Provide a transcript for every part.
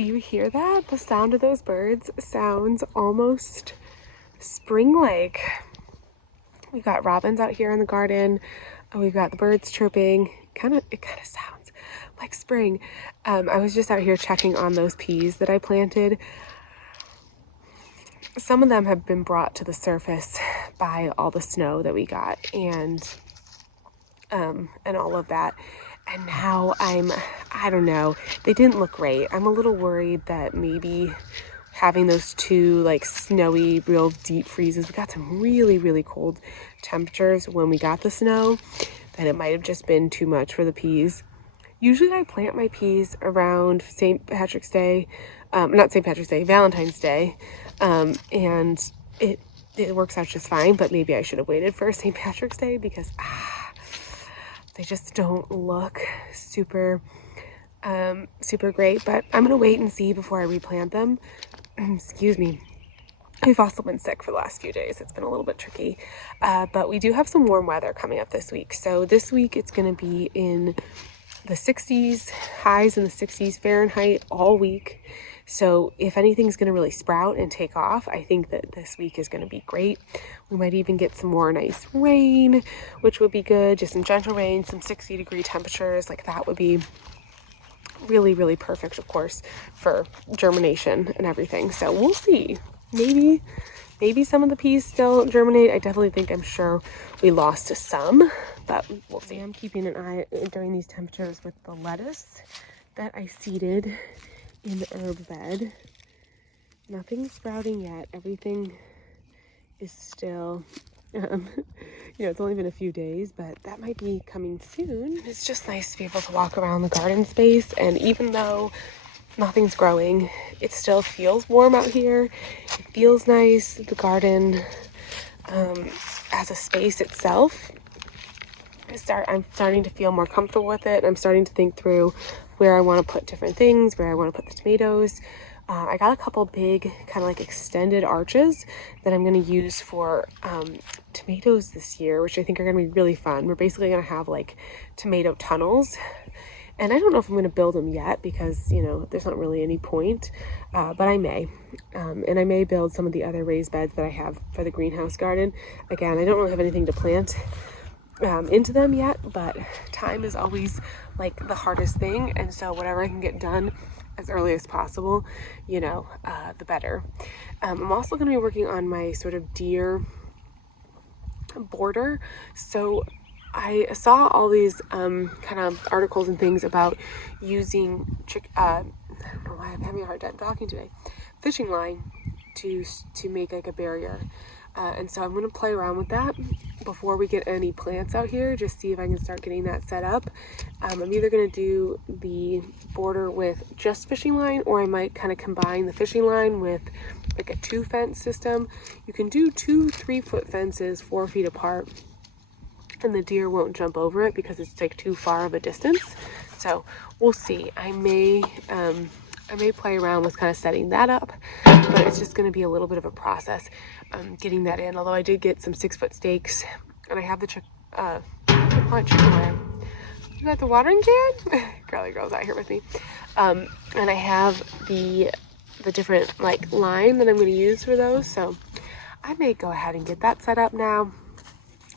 Do you hear that? The sound of those birds sounds almost spring-like. We've got robins out here in the garden. We've got the birds chirping. It kind of sounds like spring. I was just out here checking on those peas that I planted. Some of them have been brought to the surface by all the snow that we got and all of that. And now I don't know, they didn't look great. I'm a little worried that maybe having those two like snowy, real deep freezes, we got some really, really cold temperatures when we got the snow, that it might have just been too much for the peas. Usually I plant my peas around St. Patrick's Day, not St. Patrick's Day, Valentine's Day, and it works out just fine, but maybe I should have waited for St. Patrick's Day because they just don't look super great, but I'm gonna wait and see before I replant them. Excuse me. We've also been sick for the last few days. It's been a little bit tricky, but we do have some warm weather coming up this week. So this week it's gonna be in the 60s, highs in the 60s Fahrenheit all week. So if anything's going to really sprout and take off, I think that this week is going to be great. We might even get some more nice rain, which would be good. Just some gentle rain, some 60-degree temperatures. Like that would be really, really perfect, of course, for germination and everything. So we'll see. Maybe some of the peas still germinate. I'm sure we lost some, but we'll see. I'm keeping an eye during these temperatures with the lettuce that I seeded in the herb bed. Nothing's sprouting yet. Everything is still, it's only been a few days, but that might be coming soon. It's just nice to be able to walk around the garden space, and even though nothing's growing, it still feels warm out here. It feels nice. The garden as a space itself, I'm starting to feel more comfortable with it. I'm starting to think through where I want to put different things, where I want to put the tomatoes. I got a couple big kind of like extended arches that I'm going to use for tomatoes this year, which I think are going to be really fun. We're basically going to have like tomato tunnels. And I don't know if I'm going to build them yet because, there's not really any point, but I may. And I may build some of the other raised beds that I have for the greenhouse garden. Again, I don't really have anything to plant into them yet, but time is always like the hardest thing. And so whatever I can get done as early as possible, the better. I'm also going to be working on my sort of deer border. So I saw all these kind of articles and things about using I don't know why I'm having a hard time talking today, fishing line to make like a barrier. And so I'm going to play around with that before we get any plants out here, just see if I can start getting that set up. I'm either going to do the border with just fishing line, or I might kind of combine the fishing line with like a 2-fence system. You can do 2 3-foot fences 4 feet apart, and the deer won't jump over it because it's like too far of a distance. So we'll see. I may play around with kind of setting that up, but it's just going to be a little bit of a process getting that in. Although I did get some 6-foot stakes, and I have the chicken wire. You got the watering can? Girly girl's out here with me. And I have the different like line that I'm going to use for those. So I may go ahead and get that set up now,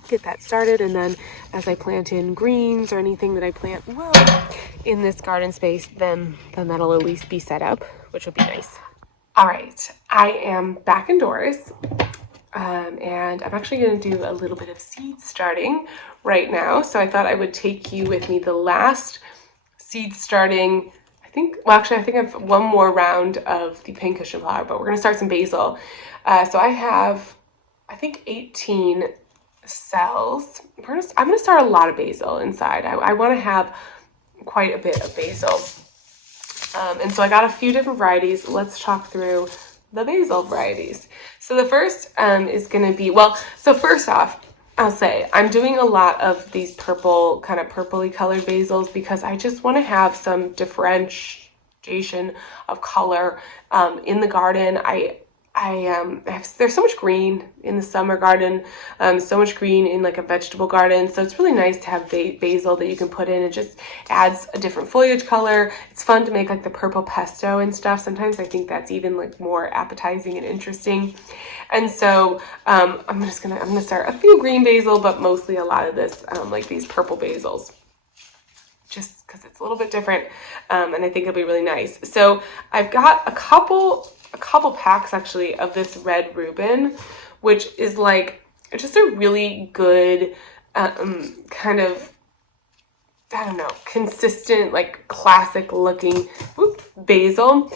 get that started, and then as I plant in greens or anything that I plant in this garden space, then that'll at least be set up, which will be nice. All right, I am back indoors, and I'm actually going to do a little bit of seed starting right now. So I thought I would take you with me the last seed starting. I think I have one more round of the pincushion flower, but we're going to start some basil. So I have, I think, 18 cells. I'm going to start a lot of basil inside. I want to have quite a bit of basil. And so I got a few different varieties. Let's talk through the basil varieties. So the first is going to be, so first off, I'll say I'm doing a lot of these purple, kind of purpley colored basils because I just want to have some differentiation of color in the garden. there's so much green in the summer garden, so much green in like a vegetable garden. So it's really nice to have basil that you can put in. It just adds a different foliage color. It's fun to make like the purple pesto and stuff. Sometimes I think that's even like more appetizing and interesting. And so I'm gonna start a few green basil, but mostly a lot of this like these purple basils, just because it's a little bit different, and I think it'll be really nice. So I've got a couple packs actually of this red Reuben, which is like just a really good kind of, I don't know, consistent, like classic looking basil.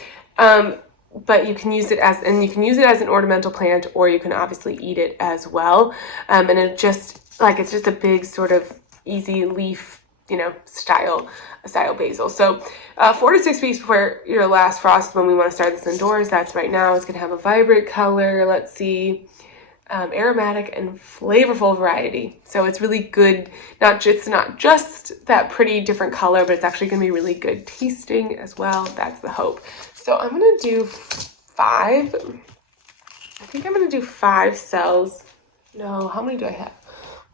But you can use it as an ornamental plant, or you can obviously eat it as well. And it just like, it's just a big sort of easy leaf, you know, style basil. So 4 to 6 weeks before your last frost, when we want to start this indoors, that's right now. It's going to have a vibrant color. Let's see, aromatic and flavorful variety. So it's really good. It's not just that pretty different color, but it's actually going to be really good tasting as well. That's the hope. So I'm going to do 5. I think I'm going to do 5 cells. No, how many do I have?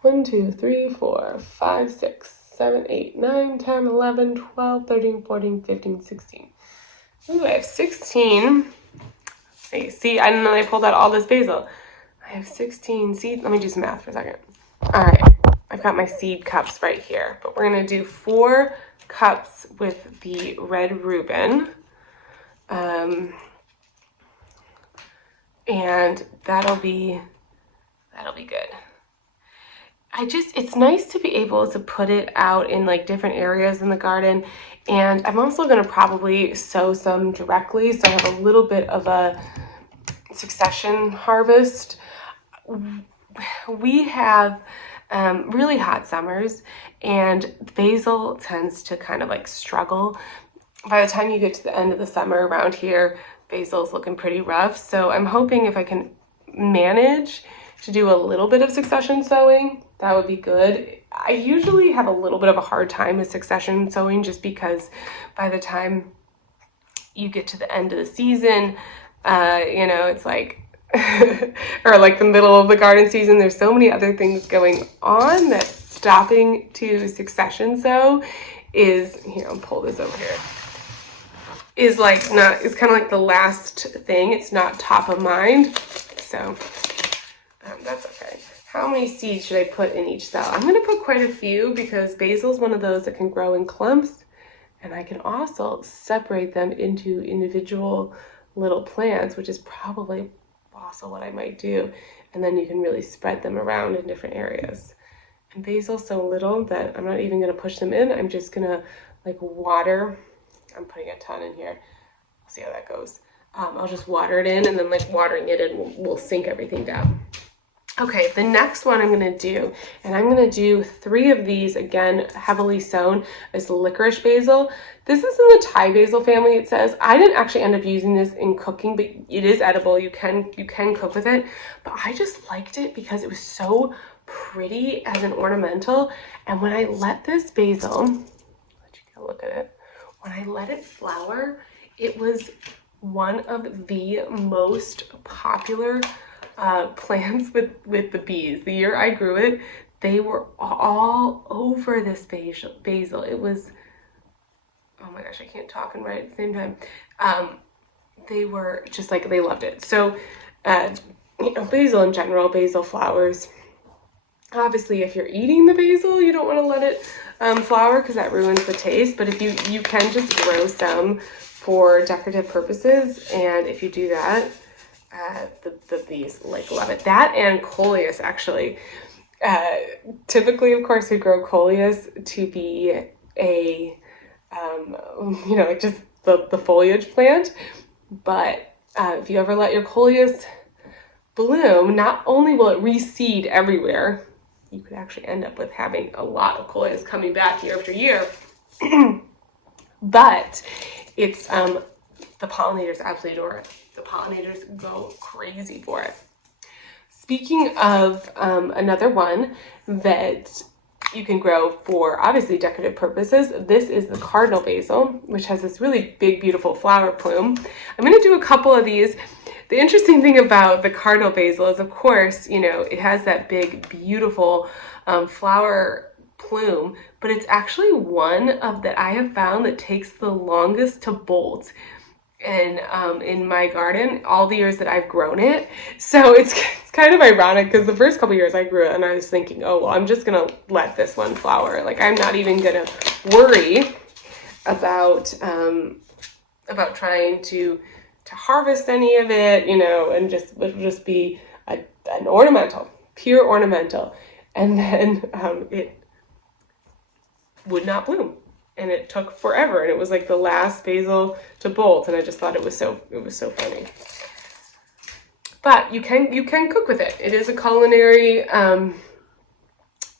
1, 2, 3, 4, 5, 6, 7, 8, 9, 10, 11, 12, 13, 14, 15, 16. Ooh, I have 16. Let's see, I didn't know I pulled out all this basil. I have 16 seeds. Let me do some math for a second. All right, I've got my seed cups right here, but we're gonna do 4 cups with the red Reuben. And that'll be good. It's nice to be able to put it out in like different areas in the garden. And I'm also going to probably sow some directly, so I have a little bit of a succession harvest. We have really hot summers, and basil tends to kind of like struggle. By the time you get to the end of the summer around here, basil's looking pretty rough. So I'm hoping if I can manage to do a little bit of succession sowing, that would be good. I usually have a little bit of a hard time with succession sowing, just because by the time you get to the end of the season, you know, it's like, or like the middle of the garden season, there's so many other things going on that stopping to succession sow is, here, I'll pull this over here, is like not, it's kind of like the last thing. It's not top of mind. So that's okay. How many seeds should I put in each cell? I'm going to put quite a few, because basil is one of those that can grow in clumps, and I can also separate them into individual little plants, which is probably also what I might do. And then you can really spread them around in different areas. And basil's so little that I'm not even going to push them in. I'm just going to like water. I'm putting a ton in here. We'll see how that goes. I'll just water it in, and then like watering it in will sink everything down. Okay, the next one I'm going to do, and I'm going to do 3 of these, again, heavily sown, is licorice basil. This is in the Thai basil family, it says. I didn't actually end up using this in cooking, but it is edible. You can cook with it. But I just liked it because it was so pretty as an ornamental. And when I let this basil, let you get a look at it. When I let it flower, it was one of the most popular plants with the bees. The year I grew it, they were all over this basil. It was, oh my gosh, I can't talk and write at the same time. They were just like, they loved it. So, you know, basil in general, basil flowers. Obviously, if you're eating the basil, you don't want to let it flower, because that ruins the taste. But if you can just grow some for decorative purposes, and if you do that, the bees like love it. That and coleus, actually. Typically, of course, we grow coleus to be a, you know, like just the foliage plant. But if you ever let your coleus bloom, not only will it reseed everywhere, you could actually end up with having a lot of coleus coming back year after year. But it's, the pollinators absolutely adore it. The pollinators go crazy for it. Speaking of another one that you can grow for obviously decorative purposes. This is the cardinal basil, which has this really big, beautiful flower plume. I'm going to do a couple of these. The interesting thing about the cardinal basil is, of course, you know, it has that big, beautiful flower plume, but it's actually one of that I have found that takes the longest to bolt. And in my garden, all the years that I've grown it. So it's kind of ironic because the first couple years I grew it and I was thinking, oh, well, I'm just going to let this one flower. Like, I'm not even going to worry about trying to harvest any of it, you know, and it'll just be an ornamental, pure ornamental. And then it would not bloom. And it took forever, and it was like the last basil to bolt, and I just thought it was so funny. But you can cook with it. It is a culinary,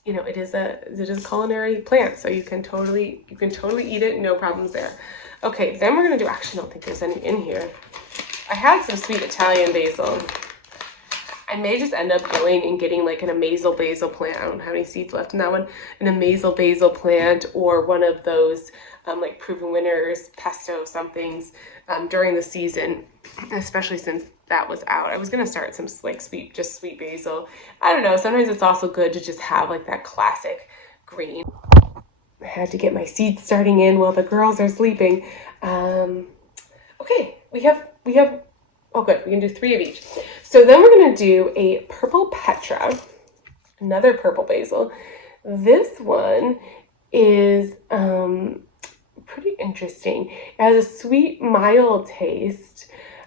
you know, it is a culinary plant, so you can totally eat it, no problems there. Okay, then we're gonna do. Actually, I don't think there's any in here. I had some sweet Italian basil. I may just end up going and getting like an Amazel basil plant. I don't have any seeds left in that one. An Amazel basil plant, or one of those like Proven Winners pesto somethings during the season, especially since that was out. I was gonna start some like sweet basil. I don't know. Sometimes it's also good to just have like that classic green. I had to get my seeds starting in while the girls are sleeping. Okay, we have. Oh, good. We can do 3 of each. So then we're going to do a purple Petra, another purple basil. This one is pretty interesting. It has a sweet, mild taste.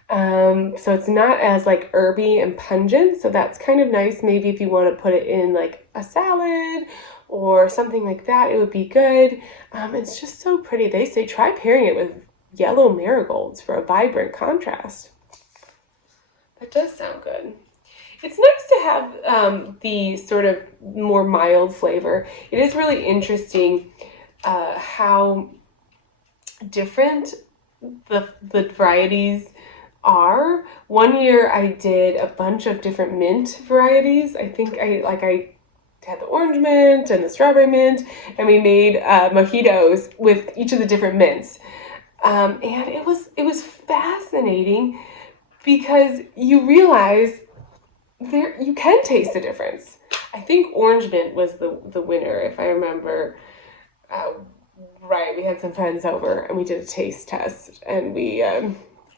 So it's not as like herby and pungent. So that's kind of nice. Maybe if you want to put it in like a salad or something like that, it would be good. It's just so pretty. They say try pairing it with yellow marigolds for a vibrant contrast. That does sound good. It's nice to have the sort of more mild flavor. It is really interesting how different the varieties are. One year I did a bunch of different mint varieties. I think I had the orange mint and the strawberry mint, and we made mojitos with each of the different mints. And it was fascinating, because you realize you can taste the difference. I think orange mint was the winner, if I remember right. We had some friends over and we did a taste test, and we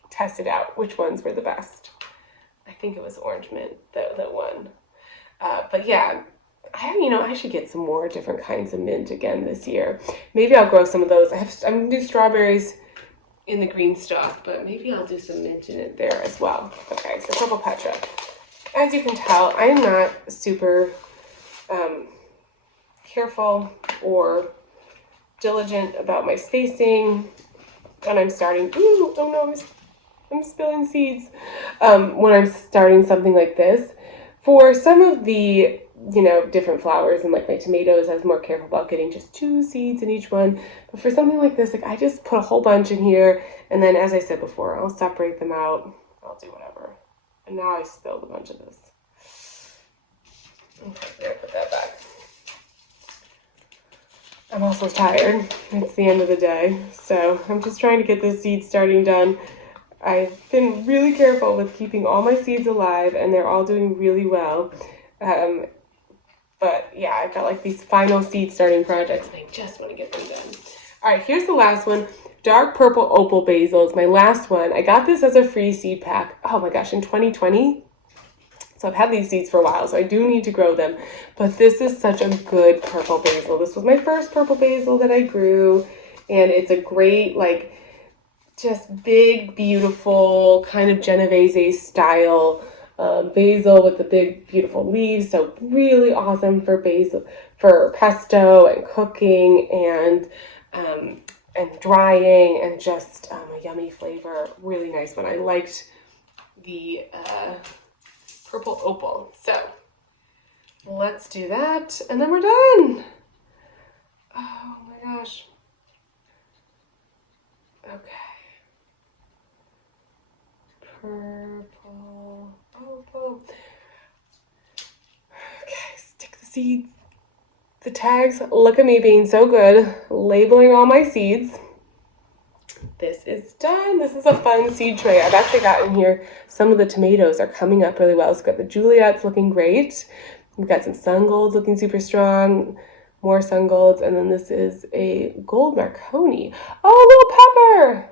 tested out which ones were the best. I think it was orange mint that won. But yeah, I should get some more different kinds of mint again this year. Maybe I'll grow some of those. I'm gonna do strawberries in the green stalk, but maybe I'll do some mint in it there as well. Okay, so purple Petra. As you can tell, I'm not super careful or diligent about my spacing, and I'm starting. Ooh, oh no, I'm spilling seeds. When I'm starting something like this, for some of the different flowers and like my tomatoes, I was more careful about getting just 2 seeds in each one. But for something like this, like I just put a whole bunch in here, and then, as I said before, I'll separate them out. I'll do whatever. And now I spilled a bunch of this. Okay, I'm gonna put that back. I'm also tired. It's the end of the day, so I'm just trying to get this seed starting done. I've been really careful with keeping all my seeds alive, and they're all doing really well. But yeah, I've got like these final seed starting projects, and I just want to get them done. All right, here's the last one. Dark purple opal basil is my last one. I got this as a free seed pack. Oh my gosh, in 2020. So I've had these seeds for a while, so I do need to grow them. But this is such a good purple basil. This was my first purple basil that I grew, and it's a great, like, just big, beautiful, kind of Genovese style basil with the big, beautiful leaves. So really awesome for basil, for pesto and cooking and drying, and just a yummy flavor. Really nice one. I liked the purple opal. So let's do that, and then we're done. Oh my gosh. Okay. Purple opal. Okay, stick the seeds The tags, look at me being so good, labeling all my seeds. This is done. This is a fun seed tray. I've actually got in here, some of the tomatoes are coming up really well. So we've got the Juliet's looking great. We've got some sun golds looking super strong, more sun golds, and then this is a gold Marconi. Oh, little pepper!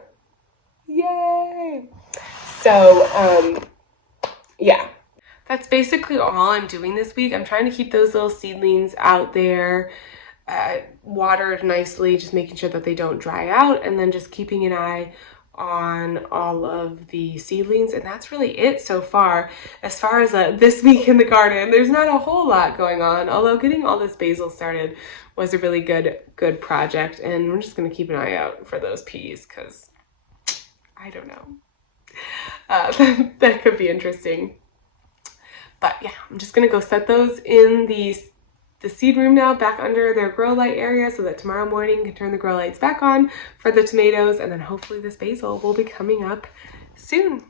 Yay! So, yeah. That's basically all I'm doing this week. I'm trying to keep those little seedlings out there, watered nicely, just making sure that they don't dry out, and then just keeping an eye on all of the seedlings. And that's really it so far. As far as this week in the garden, there's not a whole lot going on, although getting all this basil started was a really good project. And we're just going to keep an eye out for those peas, because I don't know. That could be interesting. But yeah, I'm just gonna go set those in the seed room now, back under their grow light area, so that tomorrow morning can turn the grow lights back on for the tomatoes, and then hopefully this basil will be coming up soon.